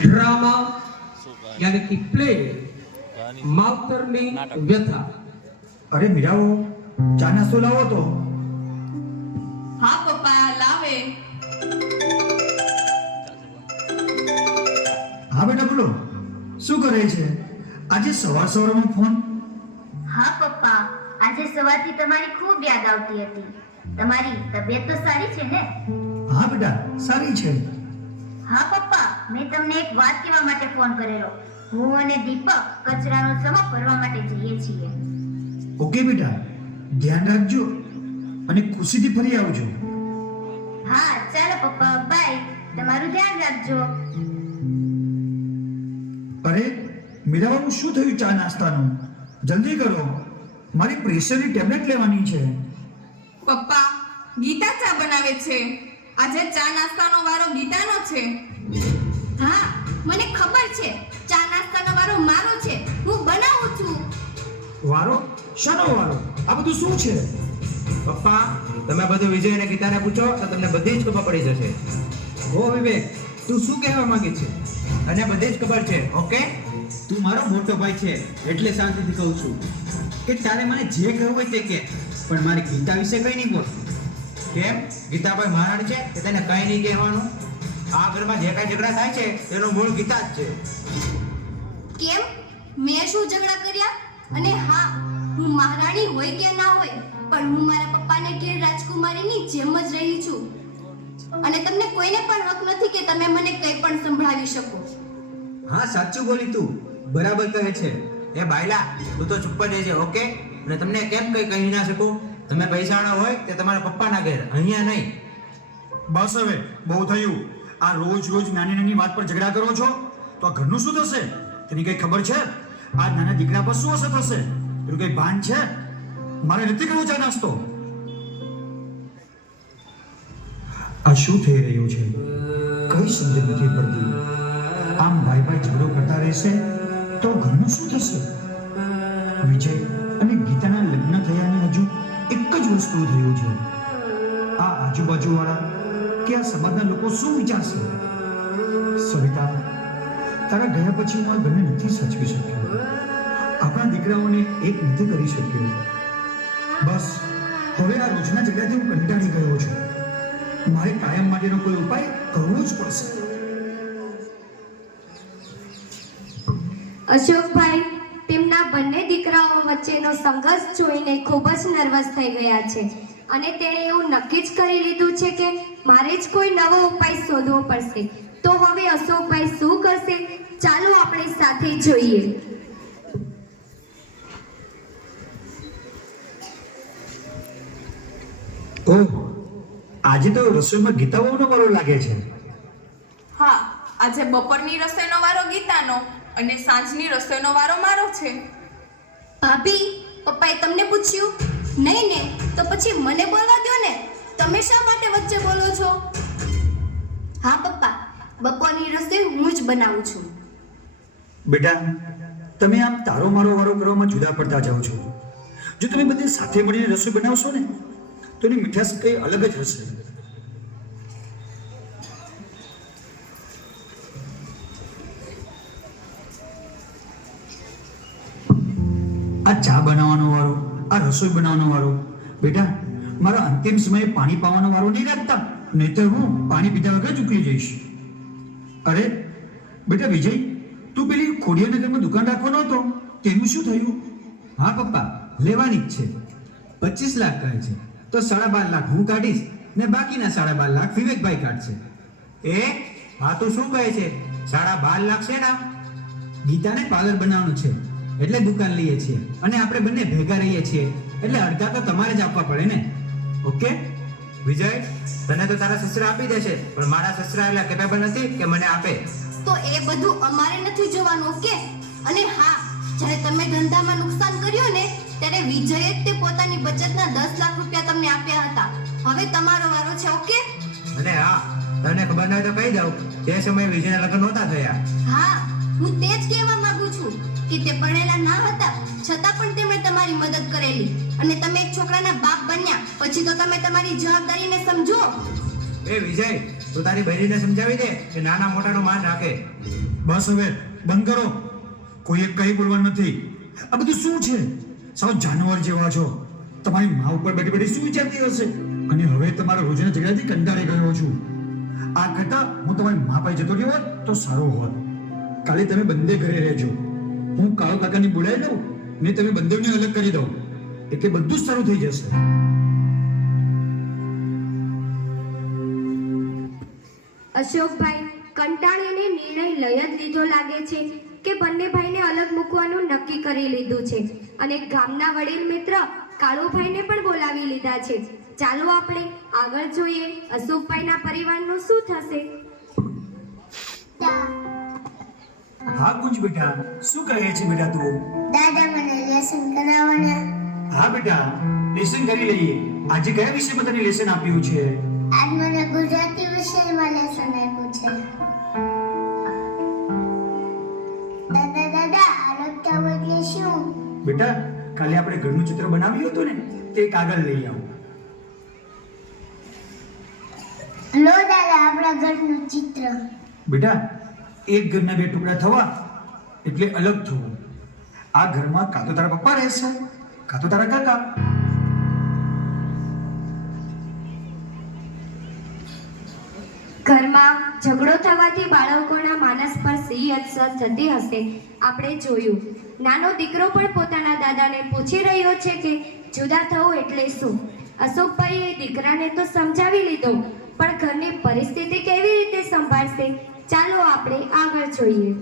Drama યાની કે play માવતરની વ્યથા. અરે મીરાઓ ચાના નાસ્તો લાવો તો? હા પપ્પા લાવે. હા બેટા બોલો. શું કરે છે? આજે સવાર સવારમાં ફોન? હા પપ્પા આજે સવારથી તમારી ખૂબ યાદ આવતી હતી. તમારી તબિયત તો સારી છે ને? હા બેટા સારી છે. હા પપ્પા મેં તમને એક વાત કહેવા માટે ફોન કરેલો. હું અને દીપક કચરાનો સમા ભરવા માટે જઈએ છીએ. ઓકે બેટા ધ્યાન રાખજો અને ખુશીથી ફરી આવજો. હા ચાલો પપ્પા બાય તમારું ધ્યાન રાખજો. અરે મીરાવાનું શું થયું ચા નાસ્તાનું? જલ્દી કરો. મારી પ્રેશરની ટેબ્લેટ લેવાની છે. પપ્પા ગીતા ચા બનાવે છે. આજે ચા નાસ્તાનો વારો છે. હા મને ખબર છે. ચા નાસ્તાનો વારો મારો છે. હું બનાવું છું. વારો? શાનો વારો? આ બધું શું છે? પપ્પા તમે બધું વિજય અને ગીતાને પૂછો તો તમને બધી જ ખબર પડી જશે. ઓ વિવેક તું શું કહેવા માંગે છે? અને બધી જ ખબર છે ઓકે? તું મારો મોટો ભાઈ છે એટલે શાંતિથી કહું છું. કે તારે મને જે કહેવું હોય તે કે. પણ મારી ગીતા વિશે કંઈ નહીં બોલ કેમ? ગીતાભાઈ મહારાણ છે કે તેને કંઈ નહીં કહેવાનું. આ ઘરમાં જે કાંઈ ઝઘડા થાય છે એનો મૂળ ગીતા જ છે. કેમ? મેં શું ઝઘડા કર્યા? અને હા હું મહારાણી હોય કે ના હોય પણ હું મારા પપ્પાને ઘેર રાજકુમારીની જેમ જ રહી છું. અને તમને કોઈને પણ હક નથી કે તમે મને કંઈ પણ સંભળાવી શકો. હા સાચું બોલી તું. બરાબર કહે છે. એ બાયલા તું તો ચૂપ જ છે ઓકે? અને તમને કેમ કંઈ કહી ના શકું? તમે પૈસાવાળા હોય તે તમારા પપ્પાના ઘેર અહીંયા નહીં. બસ હવે બહુ થયું. આ રોજ રોજ નાની નાની વાત પર ઝઘડા કરો છો? તો આ ઘરનું શું થશે? તેની કઈ ખબર છે? આ નાના દીકરા પર શું અસર થશે? એનું કઈ ભાન છે? મારે નથી કરવો ચા નાસ્તો. આ શું થઈ રહ્યું છે? કઈ સમજ નથી પડતી. આમ ભાઈ ભાઈ ઝઘડો કરતા રહેશે તો ઘરનું શું થશે? વિજય અને ગીતાના લગ્ન થયાની હજુ એક જ વસ્તુ થયું છે. આ આજુબાજુવાળા કે આ સમાજના લોકો શું વિચારશે? સવિતા, તારા ગયા પછી હું આ ઘરને નથી સાચવી શક્યો. આપણા દીકરાઓને એક નથી કરી શક્યો. બસ, હવે આ રોજના જગ્યાથી હું કંટાળી ગયો છું. મારે કાયમ માટેનો કોઈ ઉપાય કરવો જ પડશે. અશોકભાઈ, તેમના બંને દીકરાઓ વચ્ચેનો સંઘર્ષ જોઈને ખૂબ જ નર્વસ થઈ ગયા છે. અને તેણે એવું નક્કી જ કરી લીધું છે કે મારે જ કોઈ નવો ઉપાય શોધવો પડશે. તો હવે અશોકભાઈ શું કરશે? ચાલો આપણે સાથે જોઈએ. ઓહ આજે તો રસોઈમાં ગીતાઓનો વારો લાગે છે. હા આજે બપોરની રસોઈનો વારો ગીતાનો અને સાંજની રસોઈનો વારો મારો છે. ભાભી પપ્પાએ તમને પૂછ્યું? નહીં ને તો પછી મને બોલવા દો ને. તમે શા માટે વચ્ચે બોલો છો? હા, પપ્પા, બપોરની રસોઈ હું જ બનાવું છું. બેટા, તમે આમ તારો મારો વારો કરવામાં જુદા પડતા જાઓ છો. જો તમે બધે સાથે મળીને રસોઈ બનાવશો ને, તો એની મીઠાશ કંઈ અલગ જ હશે. આ ચા રસોઈ બનાવવાનો વારો. બેટા, મારા અંતિમ સમયે પાણી પાવાનો વારો નહીં રાખતા. નહીતર હું પાણી પીધા વગર ચૂકી જઈશ. અરે, બેટા વિજય, તું પેલી ખોડિયાનગરમાં દુકાન રાખવાનો હતો તેનું શું થયું? હા, પપ્પા, લેવાની જ છે. પચીસ લાખ કહે છે. તો સાડા બાર લાખ હું કાઢીશ ને બાકીના સાડા બાર લાખ વિવેકભાઈ કાઢશે. એ, હા તો શું કહે છે? સાડા બાર લાખ છે ના? ગીતાને પાર્લર બનાવવાનું છે. એટલે દુકાન લઈએ છીએ. અને આપણે બંને ભેગા રહીએ છીએ. એટલે અડધા તો તમારે જ આપવા પડે ને? ઓકે? વિજય તને તો તારા સસરા આપી દેશે. પણ મારા સસરા એટલા કેપેબલ નથી કે મને આપે? તો એ બધું અમારે નથી જોવાનું ઓકે? અને હા જ્યારે તમે ધંધામાં નુકસાન કર્યું ને ત્યારે વિજયે તે પોતાની બચતના દસ લાખ રૂપિયા તમને આપ્યા હતા. હવે તમારો વારો છે ઓકે? અને હા તને ખબર ન હોય તો કહી દઉં. તે સમયે વિજયના લગ્ન નહોતા થયા. હા. હું તે જ કહેવા માંગુ છું કે તે ભણેલા ના હતા છતાં પણ તેમણે તમારી મદદ કરેલી. અને તમે એક છોકરાના બાપ બન્યા પછી તો તમે તમારી જવાબદારીને સમજો. એ વિજય તું તારી બહેરીને સમજાવી દે કે નાના મોટાનું માન રાખે બસ હવે બંધ કરો. કોઈએ કઈ બોલવાનું નથી. આ બધું શું છે? સાવ જાનવર જેવા છો. તમારી મા ઉપર બેઠી બેઠી શું વિચારતી હશે? અને હવે તમારા રોજના ઝઘડાથી કંટાળી ગયો છું. આ કરતા હું તમારી મા પાસે જતો રહ્યો હોત તો સારો હોત. કાલે તમે બંને ઘરે રહેજો. હું કાળો કાકાને બોલાવી લઉં ને તમે બંનેને અલગ કરી દો. એટલે બધું જ સારું થઈ જશે. અશોકભાઈ કંટાળીને નિર્ણય લઈ જ લીધો લાગે છે કે બંને ભાઈને અલગ મૂકવાનું નક્કી કરી લીધું છે. અને ગામના વડીલ મિત્ર કાળુભાઈને પણ બોલાવી લીધા છે. ચાલો આપણે આગળ જોઈએ અશોકભાઈના પરિવારનું શું થશે. હા પૂછ બેટા શું કહે છે બેટા તું? દાદા મને લેસન કરાવવાના. હા બેટા લેસન કરી લઈએ. આજે કયા વિષયમાં તને લેસન આપ્યું છે? આજ મને ગુજરાતી વિષયમાં લેસન આપ્યું છે. દાદા દાદા આલોકતા એટલે શું? બેટા કાલે આપણે ઘરનું ચિત્ર બનાવ્યું હતું ને તે કાગળ લઈ આવો. લો દાદા આપણા ઘરનું ચિત્ર. બેટા એક ઘરના બે ટુકડા થવા એટલે અલગ થવું. આ ઘરમાં કાં તો તારા પપ્પા રહેશે, કાં તો તારા કાકા. ઘરમાં ઝઘડો થવાથી બાળકોના માનસ પર સી અસર થતી હશે. આપણે જોયું. નાનો દીકરો પણ પોતાના દાદાને પૂછી રહ્યો છે કે જુદા થવું એટલે શું? અશોકભાઈએ દીકરાને તો સમજાવી લીધો, પણ ઘરની પરિસ્થિતિ કેવી રીતે સંભાળશે? આપણે આગળ જોઈએ.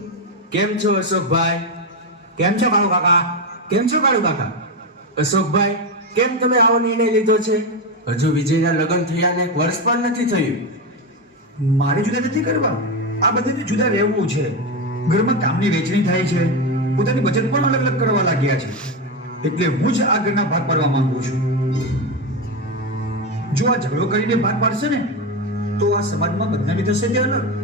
કેમ છો અશોકભાઈ? કેમ છો કાળુ કાકા? કેમ છો કાળુ કાકા? અશોકભાઈ કેમ તમે આવો નિર્ણય લીધો છે? હજુ વિજયના લગ્ન થયાને એક વર્ષ પણ નથી થયું. મારે જુદા નથી કરવા. આ બધાને જુદા રહેવું છે. ઘરમાં કામની વહેંચણી થાય છે. પોતાની બચત પણ અલગ અલગ કરવા લાગ્યા છે. એટલે હું જ આ ઘરના ભાગ પાડવા માંગુ છું. જો આ ઝઘડો કરીને ભાગ પાડશે ને તો આ સમાજમાં બદનામી થશે તે અલગ?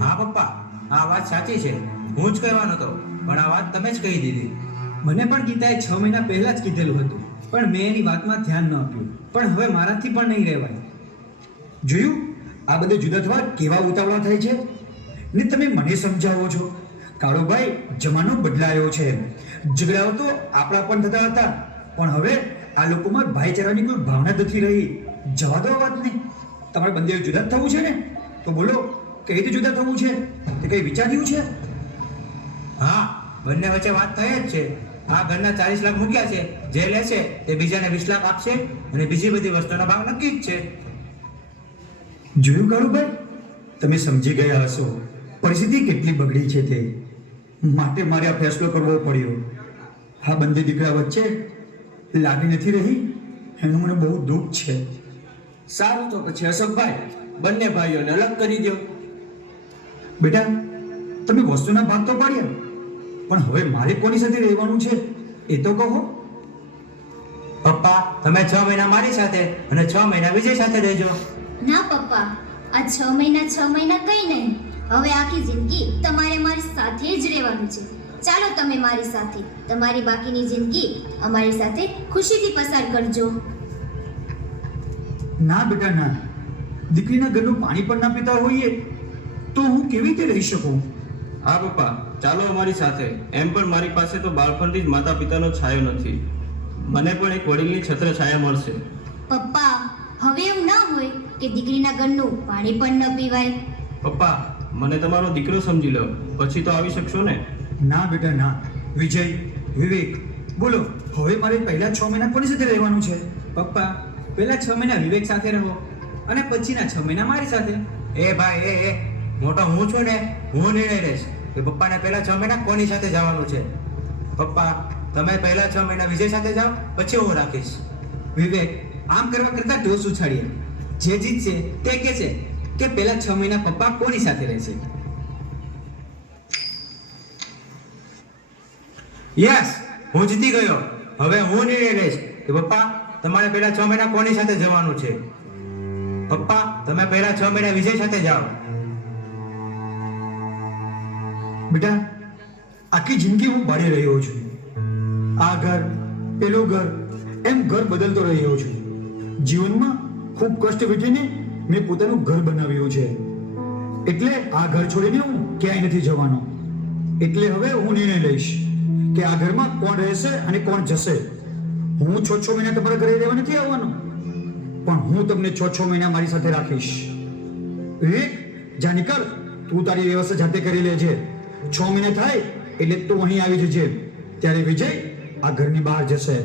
હા, પપ્પા, આ વાત સાચી છે. હું જ કહેવાનો હતો, પણ આ વાત તમે જ કહી દીધી. મને પણ ગીતાએ છ મહિના પહેલાં જ કીધેલું હતું, પણ મેં એની વાતમાં ધ્યાન ન આપ્યું. પણ હવે મારાથી પણ નહીં રહેવાય. જોયું? આ બધે જુદા થવા કેવા ઉતાવળા થાય છે? ને તમે મને સમજાવો છો? કાળુભાઈ જમાનો બદલાયો છે. ઝઘડાઓ તો આપણા પણ થતા હતા, પણ હવે આ લોકોમાં ભાઈચારાની કોઈ ભાવના નથી રહી. જવા દો વાતને. તમારે બંને જુદા થવું છે ને? તો બોલો કઈ રીતે જુદા થવું છે? તે કઈ વિચાર્યું છે? હા, બંને વચ્ચે વાત થઈ જ છે. આ ઘરના ચાલીસ લાખ મૂક્યા છે. જે લેશે તે બીજાને વીસ લાખ આપશે અને બીજી બધી વસ્તુનો ભાવ નક્કી જ છે. જોયું કાળુભાઈ તમે સમજી ગયા હશો. પરિસ્થિતિ કેટલી બગડી છે તે. માટે મારે આ ફેસલો કરવો પડ્યો. હા, બંને દીકરા વચ્ચે લાગણી નથી રહી? એનું મને બહુ દુઃખ છે. સારું તો પછી અશોકભાઈ, બંને ભાઈઓને અલગ કરી દો બેટા તમે વસ્તુના ભાગ તો પાડ્યા. પણ હવે મારે કોની સાથે રહેવાનું છે એ તો કહો. પપ્પા તમે છ મહિના મારી સાથે અને છ મહિના વિજય સાથે રહેજો. ના પપ્પા આ છ મહિના છ મહિના કઈ નહીં. હવે આખી જિંદગી તમારે મારી સાથે જ રહેવાનું છે. ચાલો તમે મારી સાથે તમારી બાકીની જિંદગી અમારી સાથે ખુશીથી પસાર કરજો. ના બેટા ના. દીકરીના ઘરનું પાણી પણ ના પીતા હોઈએ. તો હું કેવી રીતે રહી શકું? હા પપ્પા ચાલો અમારી સાથે. એમ પણ મારી પાસે તો બાળપણથી જ માતા પિતાનો છાયો નથી. મને પણ એક વડીલની છત્ર છાયા મળશે. પપ્પા હવે એમ ના હોય કે દીકરીના ઘરનું પાણી પણ ન પીવાય. પપ્પા મને તમારો દીકરો સમજી લો. પછી તો આવી શકશો ને? ના બેટા ના. વિજય વિવેક બોલો હવે મારે પહેલા છ મહિના કોની સાથે રહેવાનું છે? પપ્પા પહેલા છ મહિના વિવેક સાથે રહો અને પછીના છ મહિના મારી સાથે. એ ભાઈ એ એ. મોટો હું છું ને, હું નિર્ણય લઈશ કે પપ્પાને પહેલા છ મહિના કોની સાથે જવાનું છે? પપ્પા, તમે પહેલા છ મહિના વિજય સાથે જાઓ, પછી હું રાખીશ. વિવેક, આમ કરવા કરતા ટોસ ઉછાળીએ. જે જીતશે તે કહે છે કે પહેલા છ મહિના પપ્પા કોની સાથે રહેશે? યસ, હું જીતી ગયો. હવે હું નિર્ણય લઈશ કે પપ્પા, તમારે પહેલા છ મહિના કોની સાથે જવાનું છે? પપ્પા, તમે પહેલા છ મહિના વિજય સાથે જાઓ. બેટા, આખી જિંદગી હું પાડી રહ્યો છું. આ ઘર, પેલું ઘર, એમ ઘર બદલતો રહ્યો છું. જીવનમાં ખૂબ કષ્ટ વેઠીને મેં પોતાનું ઘર બનાવ્યું છે. એટલે આ ઘર છોડીને હું ક્યાંય નથી જવાનો. એટલે હવે હું નિર્ણય લઈશ કે આ ઘરમાં કોણ રહેશે અને કોણ જશે. હું છ છ મહિના તમારા ઘરે રહેવા નથી આવવાનો. પણ હું તમને છ છ મહિના મારી સાથે રાખીશ. વિવેક જા તું તારી વ્યવસ્થા જાતે કરી લેજે. છ મહિને થાય એટલે તું અહીં આવી જજે ત્યારે વિજય આ ઘરની બહાર જશે.